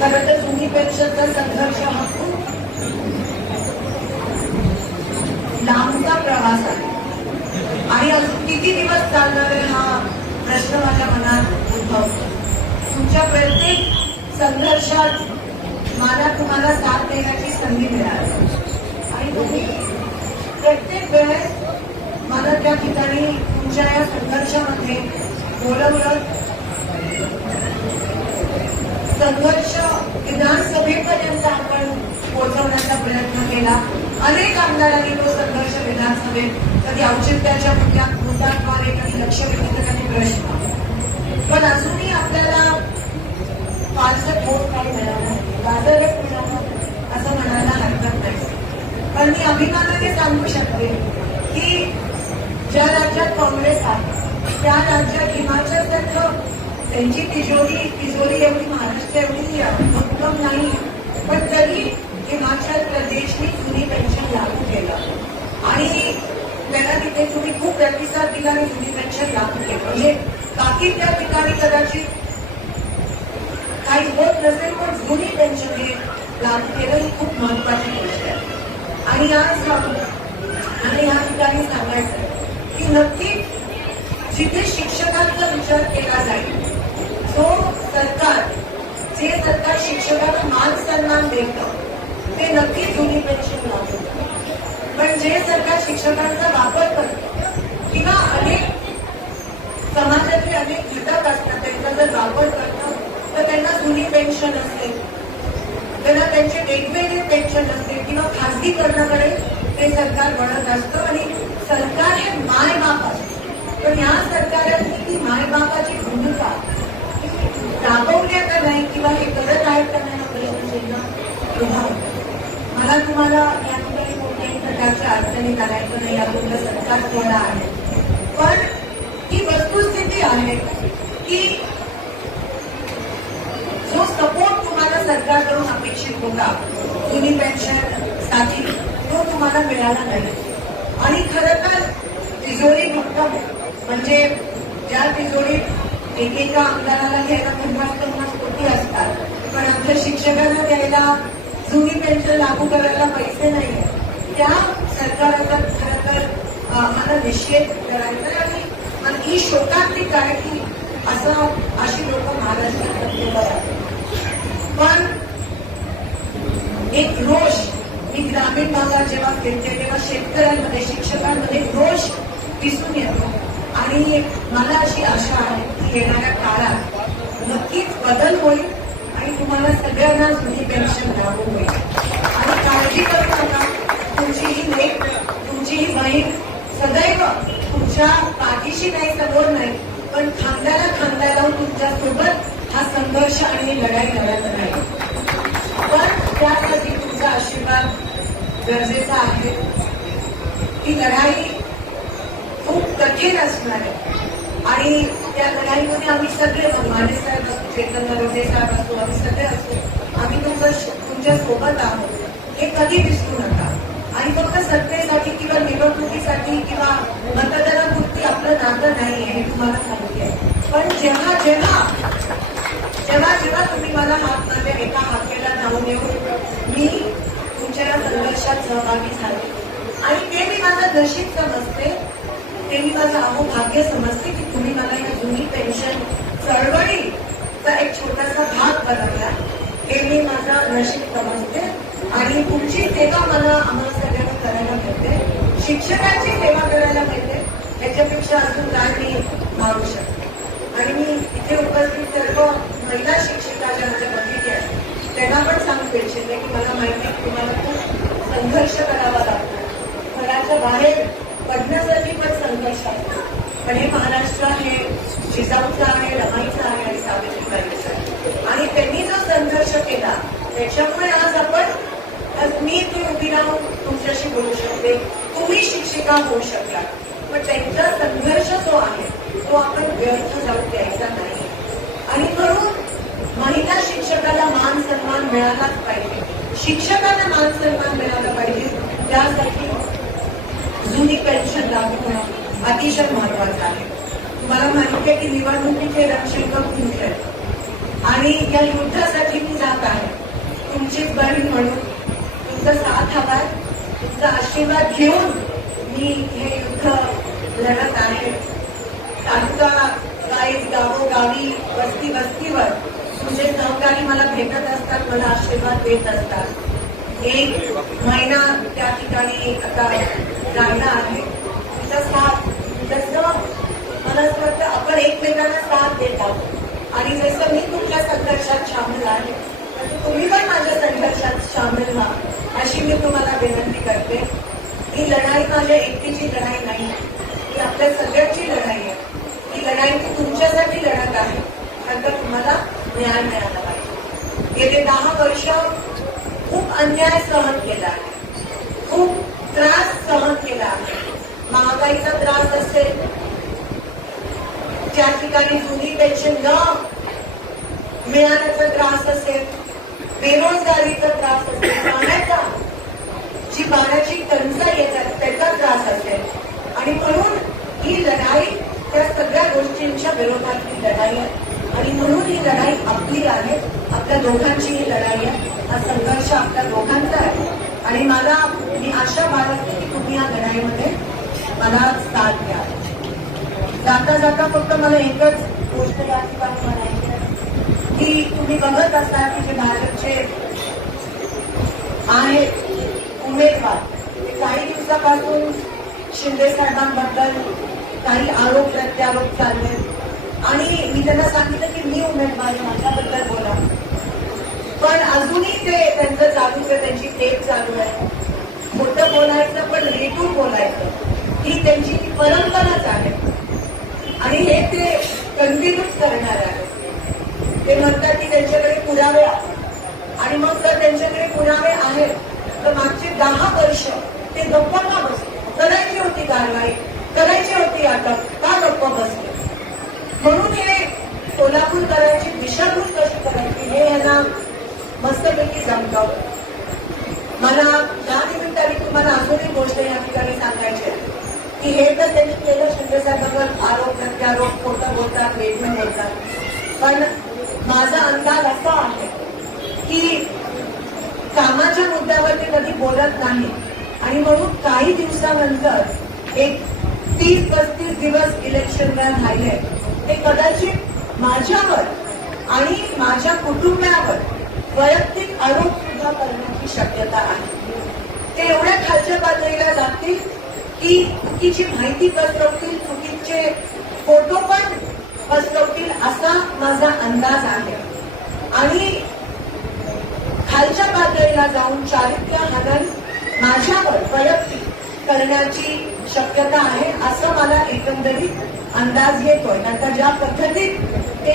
खरं तर तुम्ही पेन्शनचा संघर्ष हा खूप लांबचा प्रवास आहे. आणि अजून किती दिवस चालणार आहे हा प्रश्न माझ्या मनात उद्भवतो. तुमच्या प्रत्येक संघर्षात मला तुम्हाला साथ देण्याची संधी मिळाली. आणि तुम्ही प्रत्येक वेळेस मला त्या ठिकाणी तुमच्या या संघर्षामध्ये बोलवलं. संघर्ष विधानसभेपर्यंत आपण पोहोचवण्याचा प्रयत्न केला. अनेक आमदारांनी तो संघर्ष विधानसभेत कधी औचित्याच्या मुद्द्यात मुद्द्याद्वारे कधी लक्षवेधी कधी प्रश्न पण अजूनही आपल्याला फारसं ठोस काही मिळालं एक मिळालं असं म्हणायला हरकत नाही. पण मी अभिमानाने सांगू शकते की ज्या राज्यात काँग्रेस आहे त्या राज्यात हिमाचलसारखं त्यांची तिजोरी तिजोरी एवढी महाराष्ट्र एवढी भक्कम नाही पण तरी हिमाचल प्रदेशने जुनी पेन्शन लागू केलं. आणि त्याला तिथे तुम्ही खूप प्रतिसाद दिला आणि जुनी पेन्शन लागू केलं. म्हणजे बाकी त्या ठिकाणी कदाचित काही होत नसेल पण जुनी पेन्शन हे लागू केलं ही खूप महत्वाची गोष्ट आहे. आणि आज आणि या ठिकाणी सांगायचं की नक्की जिथे शिक्षकांचा विचार केला जाईल तो सरकार जे सरकार शिक्षकांना मान सन्मान देतं ते नक्की जुनी पेन्शन लागू पण जे सरकार शिक्षकांचा वापर करतं किंवा अनेक समाजातले अनेक घटक असतात त्यांचा जर वापर करतं तर त्यांना जुनी पेन्शन असते. त्यांना त्यांचे वेगवेगळे पेन्शन असते किंवा खासगीकरणाकडे ते सरकार वळत असतं आणि सरकार हे मायबाप असतं. पण या सरकारांनी ती मायबापाची भूमिका राबवल्या का नाही किंवा हे करत आहेत का नाही हा प्रश्नचिन्ह उभा होतो. मला तुम्हाला या ठिकाणी कोणत्याही प्रकारच्या अडचणी करायचं नाही आपलं सरकार थोडं आहे पण ही वस्तुस्थिती आहे की जो सपोर्ट तुम्हाला सरकारकडून अपेक्षित होता जुनी पेन्शनसाठी तो तुम्हाला मिळाला नाही आणि खरं तर तिजोरी भक्कम म्हणजे ज्या तिजोरीत एकेका आमदाराला घ्यायला पन्नास पन्नास कोटी असतात. पण आमच्या शिक्षकांना द्यायला जुनी पेन्शन लागू करायला पैसे नाही त्या सरकाराचा खरं तर आम्हाला मला निषेध करायचा आणि मला ही शोकांतिक कारण की असं अशी लोक महाराष्ट्रात सत्तेवर आहेत पण एक रोष मी ग्रामीण भागात जेव्हा फिरते तेव्हा शेतकऱ्यांमध्ये शिक्षकांमध्ये रोष दिसून येतो आणि मला अशी आशा आहे की येणाऱ्या काळात नक्कीच बदल होईल आणि तुम्हाला सगळ्यांना जुनी पेन्शन होईल आणि काळजी करू नका तुमची ही लेख तुमची ही बहीण सदैव तुमच्या पाठीशी नाही समोर नाही पण खांद्याला खांदा लावून तुमच्यासोबत हा संघर्ष आणि ही लढाई लढत राहील. पण त्यासाठी तुमचा आशीर्वाद गरजेचा आहे. ही लढाई खूप कठीण असणार आहे. आणि त्या लढाईमध्ये आम्ही सगळे माने साहेब असतो चेतन नरोटे साहेब असतो आम्ही सगळे असतो आम्ही तुमचं तुमच्यासोबत आहोत. हे कधी विसरू नका. आणि फक्त सत्तेसाठी किंवा निवडणुकीसाठी किंवा मतदानापुरती आपलं नातं नाही हे तुम्हाला सांगते पण जेव्हा जेव्हा जेव्हा जेव्हा तुम्ही मला हात माझ्या एका हाकेला जाऊन येऊन मी तुमच्या संघर्षात सहभागी झाले. आणि ते मी माझं नशीब समजते. ते मी माझं अहो भाग्य समजते की तुम्ही मला या जुनी पेन्शन चळवळीचा एक छोटासा भाग बनवला. हे मी माझं नशीब समजते. आणि तुमची सेवा मला आम्हाला सगळ्यांना करायला मिळते. शिक्षकांची सेवा करायला मिळते. याच्यापेक्षा अजून काय मी मागू शकते. आणि मी इथे उपस्थित सर्व महिला शिक्षिका ज्या माझ्या बघितल्या आहेत, त्यांना पण सांगू इच्छिते की मला माहिती आहे तुम्हाला खूप संघर्ष करावा लागतो. घराच्या बाहेर पडण्यासाठी पण हे महाराष्ट्र हे जिजाऊचं आहे रमाईचं आहे आणि सावित्रीबाईचं आहे. आणि त्यांनी जो संघर्ष केला त्याच्यामुळे आज आपण मी इथे उभी राहून तुमच्याशी बोलू शकते. तुम्ही शिक्षिका होऊ शकता. पण त्यांचा संघर्ष जो आहे तो आपण व्यर्थ जाऊ द्यायचा नाही. आणि म्हणून महिला शिक्षकाला मान सन्मान मिळालाच पाहिजे. शिक्षकांना मान सन्मान मिळाला पाहिजे. त्यासाठी जुनी पेन्शन लागू होणार. अतिशय महत्त्वाचा आहे. तुम्हाला माहिती आहे की निवडणुकीचे रक्षक तुमचे आणि या युद्धासाठी मी जात आहे. तुमचीच बहीण म्हणून तुमचा साथ हवा तुमचा आशीर्वाद घेऊन मी हे युद्ध लढत आहे. तालुका गाईत गावोगावी वस्ती वस्तीवर तुमचे सहकारी मला भेटत असतात मला आशीर्वाद देत असतात. एक महिना त्या ठिकाणी आता राहिला आहे तुमचा साथ जसं मला असं वाटतं आपण एकमेकांना साथ देत आहोत आणि जसं मी तुमच्या संघर्षात सामील आहे तसं तुम्ही पण माझ्या संघर्षात सामील व्हा अशी मी तुम्हाला विनंती करते. ही लढाई माझ्या एकटीची लढाई नाही ही आपल्या सगळ्यांची लढाई आहे. ही लढाई मी तुमच्यासाठी लढत आहे नंतर तुम्हाला न्याय मिळाला पाहिजे. गेले दहा वर्ष खूप अन्याय सहन केला आहे. खूप त्रास सहन केला आहे. महागाईचा त्रास असेल. ज्या ठिकाणी जुनी पेन्शन न मिळाल्याचा त्रास असेल बेरोजगारीचा त्रास असेल पाण्याचा जी पाण्याची टंचाई येतात त्याचा त्रास असेल. आणि म्हणून ही लढाई त्या सगळ्या गोष्टींच्या विरोधातली लढाई आहे. आणि म्हणून ही लढाई आपली आहे आपल्या दोघांची ही लढाई आहे. हा संघर्ष आपल्या दोघांचा आहे. आणि मला मी आशा बाळगते की तुम्ही या लढाईमध्ये मला साथ द्या. जाता जाता फक्त मला एकच गोष्ट या ठिकाणी म्हणायची की तुम्ही बघत असता की जे भाजपचे आहेत उमेदवार. ते काही दिवसापासून शिंदे साहेबांबद्दल काही आरोप प्रत्यारोप चालले. आणि मी त्यांना सांगितलं की मी उमेदवार माझ्याबद्दल बोला. पण अजूनही ते त्यांचं चालू आहे त्यांची टेप चालू आहे. खोटं बोलायचं पण रेटून बोलायचं. ही त्यांची ती परंपराच आहे. आणि हे ते कंटिन्यूच करणार आहे. ते म्हणतात की त्यांच्याकडे पुरावे आहेत. आणि मग जर त्यांच्याकडे पुरावे आहेत तर मागचे दहा वर्ष ते गप्प का बसले? करायची होती कारवाई करायची होती अटक का गप्प बसले? म्हणून हे सोलापूरकरांची दिशाभूल कशी करायची हे यांना मस्तपैकी जमतं मला या निमित्ताने तुम्हाला अजून एक गोष्ट या ठिकाणी सांगायची आहे की हे तर त्यांनी केलं शिंदेसाहेबांवर आरोप प्रत्यारोप खोटं बोलतात वेदन बोलतात. पण माझा अंदाज असा आहे की कामाच्या मुद्द्यावरती कधी बोलत नाही. आणि म्हणून काही दिवसानंतर एक तीस पस्तीस दिवस इलेक्शनला राहिले ते कदाचित माझ्यावर आणि माझ्या कुटुंबावर वैयक्तिक आरोप सुद्धा करण्याची शक्यता आहे. ते एवढ्या खालच्या पातळीला जातील की चुकीची माहिती पसरवतील चुकीचे फोटो पण पसरवतील असा माझा अंदाज आहे. आणि खालच्या पातळीला जाऊन चारित्र्य हनन माझ्यावर वैयक्तिक करण्याची शक्यता आहे असं मला एकंदरीत अंदाज येतोय. नंतर ज्या पद्धतीत ते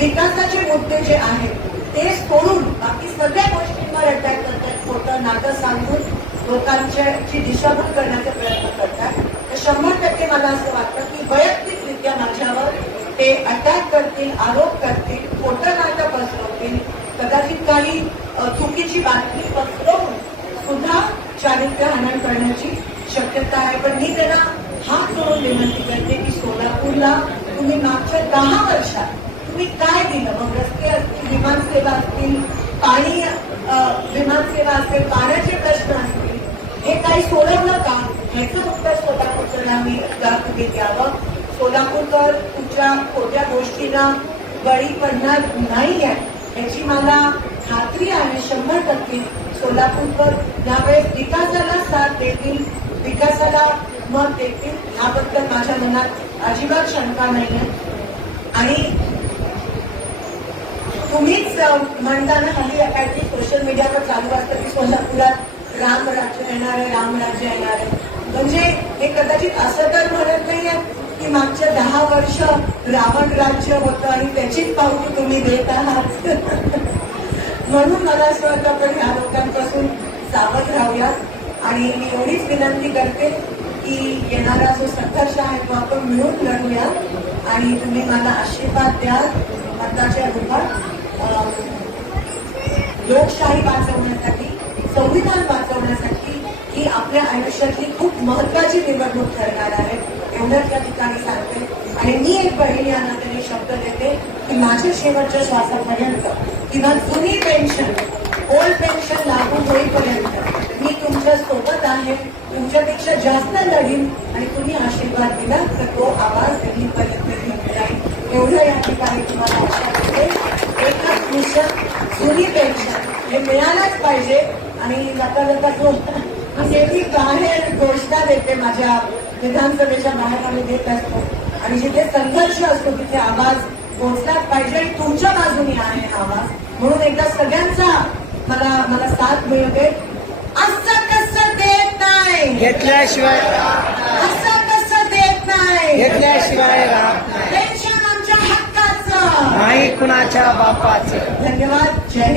विकासाचे मुद्दे जे आहेत ते सोडून बाकी सगळ्या गोष्टींवर अटॅक करतात खोटं नाटक सांगून लोकांच्या दिशाभूल करण्याचा प्रयत्न करतात तर शंभर टक्के मला असं वाटतं की वैयक्तिक करतील आरोप करतील खोटं नाटक पसरवतील कदाचित काही चुकीची बातमी पसरवून सुद्धा चारित्र्य हनन करण्याची शक्यता आहे. पण मी त्यांना हात जोडून विनंती करते की सोलापूरला तुम्ही मागच्या दहा वर्षात तुम्ही काय दिलं? मग रस्ते असतील विमानसेवा असतील पाणी विमानसेवा असेल पाण्याचे प्रश्न असतील हे काही सोडवलं का? ह्याचं उत्तर सोलापूरकरांना मी तुम्ही द्यावं सोलापूरकर तुमच्या खोट्या गोष्टीला बळी पडणार नाही आहे. याची मला खात्री आहे शंभर टक्के. सोलापूरकर यावेळेस विकासाला साथ देतील. विकासाला मत देतील. याबद्दल माझ्या मनात अजिबात शंका नाही आहे. आणि तुम्हीच म्हणताना हल्ली अकॅडमी सोशल मीडियावर चालू असतं की सोलापुरात राम राज्य येणार आहे राम राज्य येणार आहे. म्हणजे हे कदाचित असं तर म्हणत नाहीये की मागच्या दहा वर्ष रावण राज्य होतं आणि त्याचीच पावती तुम्ही देत आहात. म्हणून मला असं वाटतं आपण ह्या लोकांपासून सावध राहूया आणि मी एवढीच विनंती करते की येणारा जो संघर्ष आहे तो आपण मिळून लढूया आणि तुम्ही मला आशीर्वाद द्याल. मताच्या रूपात अं, लोकशाही वाचवण्यासाठी संविधान वाचवण्यासाठी ही आपल्या आयुष्यातली खूप महत्वाची निवडणूक ठरणार आहे. एवढंच या ठिकाणी सांगते. आणि मी एक बहीण या नात्याने शब्द देते की माझ्या शेवटच्या श्वासापर्यंत किंवा जुनी पेन्शन ओल्ड पेन्शन लागू होईपर्यंत मी तुमच्यासोबत आहे तुमच्यापेक्षा जास्त लढीन आणि तुम्ही आशीर्वाद दिला तर तो आवाज दिल्लीपर्यंत घेऊन जाईल. एवढं या ठिकाणी तुम्हाला आशा देते एकच मिशन जुनी पेन्शन हे मिळालंच पाहिजे. आणि जाता जाता तो मी गाणे बाहेर घोषणा देते माझ्या विधानसभेच्या बाहेर आम्ही देत असतो. आणि जिथे संघर्ष असतो तिथे आवाज पोहोचलाच पाहिजे आणि तुमच्या बाजूने आहे आवाज. म्हणून एकदा सगळ्यांचा मला मला साथ मिळते. असं कसं देत नाही? घेतल्याशिवाय असं कसं देत नाही? घेतल्याशिवाय पेन्शन आमच्या हक्काचं. नाही कुणाच्या बापाचं. धन्यवाद. जय